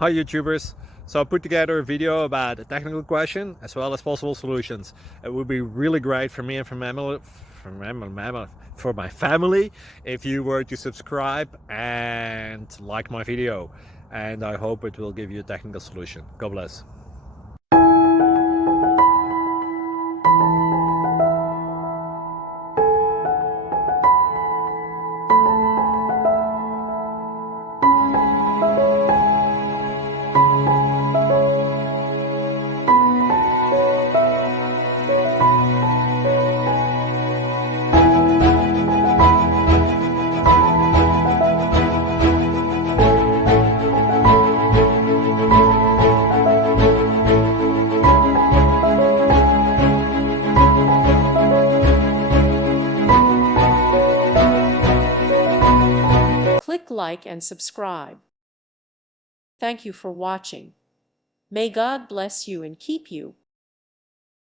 Hi YouTubers! So I put together a video about a technical question as well as possible solutions. It would be really great for me and for my family if you were to subscribe and like my video, and I hope it will give you a technical solution. God bless. Click like and subscribe. Thank you for watching. May God bless you and keep you.